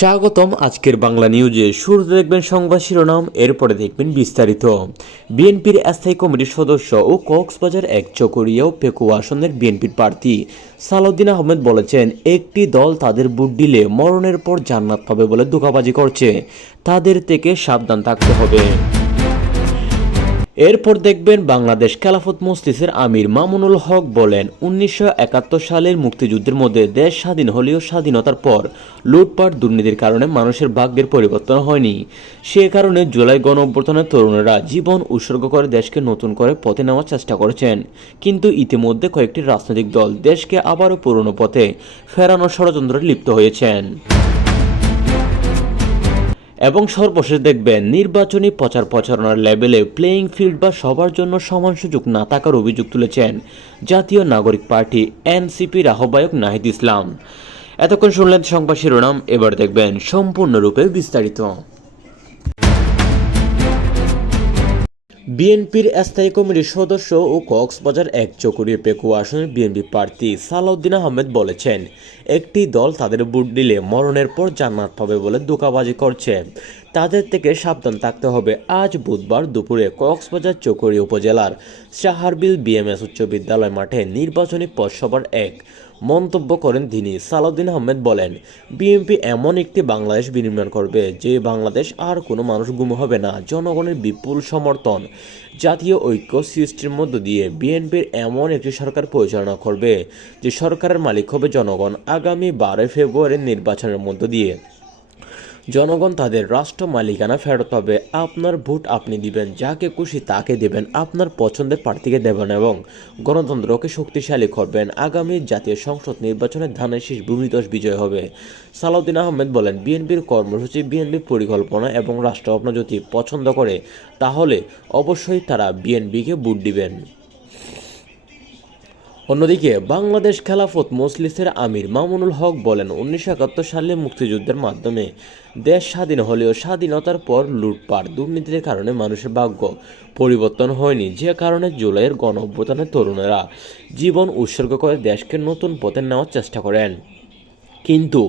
স্বাগতম আজকের বাংলা নিউজে। শুরুতে দেখবেন সংবাদ শিরোনাম, এরপরে দেখবেন বিস্তারিত। বিএনপির স্থায়ী কমিটির সদস্য ও কক্সবাজার এক চকরিয়া ও পেকুয়া আসনের বিএনপির প্রার্থী সালাউদ্দিন আহমেদ বলেছেন, একটি দল তাদের ভোট দিলে মরণের পর জান্নাত পাবে বলে ধোঁকাবাজি করছে, তাদের থেকে সাবধান থাকতে হবে। এরপর দেখবেন বাংলাদেশ খেলাফত মজলিসের আমির মামুনুল হক বলেন, 1971 সালের মুক্তিযুদ্ধের মধ্যে দেশ স্বাধীন হলেও স্বাধীনতার পর লুটপাট দুর্নীতির কারণে মানুষের ভাগ্যের পরিবর্তন হয়নি। সে কারণে জুলাই গণঅভ্যুত্থানের তরুণেরা জীবন উৎসর্গ করে দেশকে নতুন করে পথে নেওয়ার চেষ্টা করেছেন, কিন্তু ইতিমধ্যে কয়েকটি রাজনৈতিক দল দেশকে আবারও পুরনো পথে ফেরানোর ষড়যন্ত্রে লিপ্ত হয়েছেন। এবং সর্বশেষ দেখবেন নির্বাচনী প্রচার প্রচারণার লেভেলে প্লেয়িং ফিল্ড বা সবার জন্য সমান সুযোগ না থাকার অভিযোগ তুলেছেন জাতীয় নাগরিক পার্টি এনসিপির আহ্বায়ক নাহিদ ইসলাম। এতক্ষণ শুনলেন সংবাদ শিরোনাম, এবার দেখবেন সম্পূর্ণরূপে বিস্তারিত। বিএনপির স্থায়ী কমিটির সদস্য ও কক্সবাজার এক চকরিয়া পেকুয়া আসনের বিএনপি প্রার্থী সালাউদ্দিন আহমেদ বলেছেন, একটি দল তাদের ভোট দিলে মরণের পর জান্নাত পাবে বলে ধোঁকাবাজি করছে, তাদের থেকে সাবধান থাকতে হবে। আজ বুধবার দুপুরে কক্সবাজার চকরিয়া উপজেলার সাহারবিল বিএমএস উচ্চ বিদ্যালয় মাঠে নির্বাচনী পথসভার এক মন্তব্য করেন তিনি। সালাউদ্দিন আহমেদ বলেন, বিএনপি এমন একটি বাংলাদেশ বিনির্মাণ করবে যে বাংলাদেশ আর কোনো মানুষ গুম হবে না। জনগণের বিপুল সমর্থন, জাতীয় ঐক্য সৃষ্টির মধ্য দিয়ে বিএনপির এমন একটি সরকার পরিচালনা করবে যে সরকারের মালিক হবে জনগণ। আগামী 12 ফেব্রুয়ারির নির্বাচনের মধ্য দিয়ে জনগণ তাদের রাষ্ট্র মালিকানা ফেরত পাবে। আপনার ভোট আপনি দিবেন, যাকে খুশি তাকে দেবেন, আপনার পছন্দের প্রার্থীকে দেবেন এবং গণতন্ত্রকে শক্তিশালী করবেন। আগামী জাতীয় সংসদ নির্বাচনে ধানের শীষ ভূমিধস বিজয় হবে। সালাউদ্দিন আহমেদ বলেন, বিএনপির কর্মসূচি, বিএনপির পরিকল্পনা এবং রাষ্ট্রভাবনা যদি পছন্দ করে তাহলে অবশ্যই তারা বিএনপিকে ভোট দিবেন। অন্যদিকে বাংলাদেশ খেলাফত মজলিসের আমির মামুনুল হক বলেন, 1971 সালে মুক্তিযুদ্ধের মাধ্যমে দেশ স্বাধীন হলেও স্বাধীনতার পর লুটপাট দুর্নীতির কারণে মানুষের ভাগ্য পরিবর্তন হয়নি, যে কারণে জুলাইয়ের গণঅভ্যুত্থানের তরুণেরা জীবন উৎসর্গ করে দেশকে নতুন পথে নেওয়ার চেষ্টা করেন, কিন্তু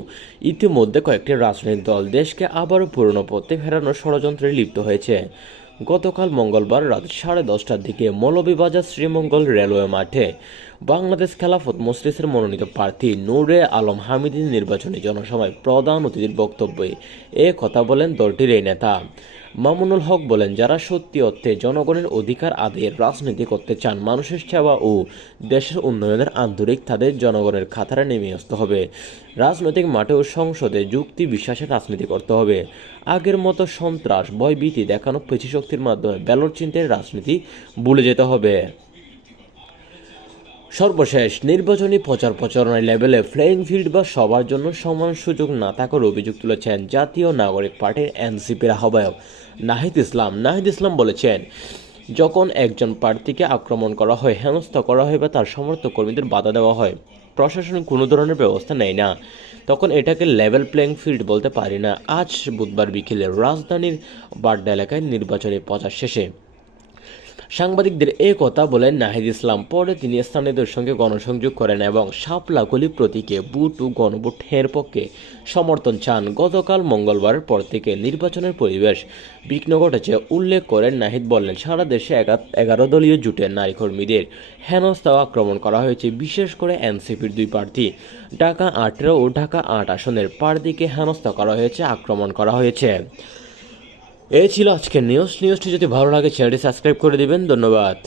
ইতিমধ্যে কয়েকটি রাজনৈতিক দল দেশকে আবারও পুরনো পথে ফেরানোর ষড়যন্ত্রে লিপ্ত হয়েছে। গতকাল মঙ্গলবার রাত 10:30টার দিকে মৌলভীবাজার শ্রীমঙ্গল রেলওয়ে মাঠে বাংলাদেশ খেলাফত মজলিসের মনোনীত প্রার্থী নূরে আলম হামিদের নির্বাচনী জনসভায় প্রধান অতিথির বক্তব্যে এ কথা বলেন দলটির এই নেতা। মামুনুল হক বলেন, যারা সত্যি অর্থে জনগণের অধিকার আদায়ের রাজনীতি করতে চান, মানুষের সেবা ও দেশের উন্নয়নের আন্তরিক, তাদের জনগণের খাতারে নেমে আসতে হবে। রাজনৈতিক মাঠে ও সংসদে যুক্তি বিশ্বাসের রাজনীতি করতে হবে। আগের মতো সন্ত্রাস, ভয়ভীতি দেখানো পেশিশক্তির মাধ্যমে ব্যালট ছিনতাইয়ের রাজনীতি ভুলে যেতে হবে। সর্বশেষ নির্বাচনী প্রচার প্রচারণার লেভেলে প্লেয়িং ফিল্ড বা সবার জন্য সমান সুযোগ না থাকার অভিযোগ তুলেছেন জাতীয় নাগরিক পার্টির এনসিপির আহ্বায়ক নাহিদ ইসলাম। নাহিদ ইসলাম বলেছেন, যখন একজন প্রার্থীকে আক্রমণ করা হয়, হেনস্থা করা হয় বা তার সমর্থক কর্মীদের বাধা দেওয়া হয়, প্রশাসনিক কোনো ধরনের ব্যবস্থা নেয় না, তখন এটাকে লেভেল প্লেয়িং ফিল্ড বলতে পারি না। আজ বুধবার বিকেলে রাজধানীর বাড্ডা এলাকায় নির্বাচনী প্রচার শেষে সাংবাদিকদের এ কথা বলেন নাহিদ ইসলাম। পরে তিনি স্থানীয়দের সঙ্গে গণসংযোগ করেন এবং শাপলাকলি প্রতীকে বুট ও গণভোটের পক্ষে সমর্থন চান। গতকাল মঙ্গলবারের পর থেকে নির্বাচনের পরিবেশ বিঘ্ন ঘটেছে উল্লেখ করেন নাহিদ বললেন, সারা দেশে 11 দলীয় জোটের নারী কর্মীদের হেনস্থা ও আক্রমণ করা হয়েছে। বিশেষ করে এনসিপির দুই প্রার্থী ঢাকা 18 ও ঢাকা 8 আসনের প্রার্থীকে হেনস্থা করা হয়েছে, আক্রমণ করা হয়েছে। এই ছিল আজকের নিউজটি যদি ভালো লাগে চ্যানেলটি সাবস্ক্রাইব করে দিবেন। ধন্যবাদ।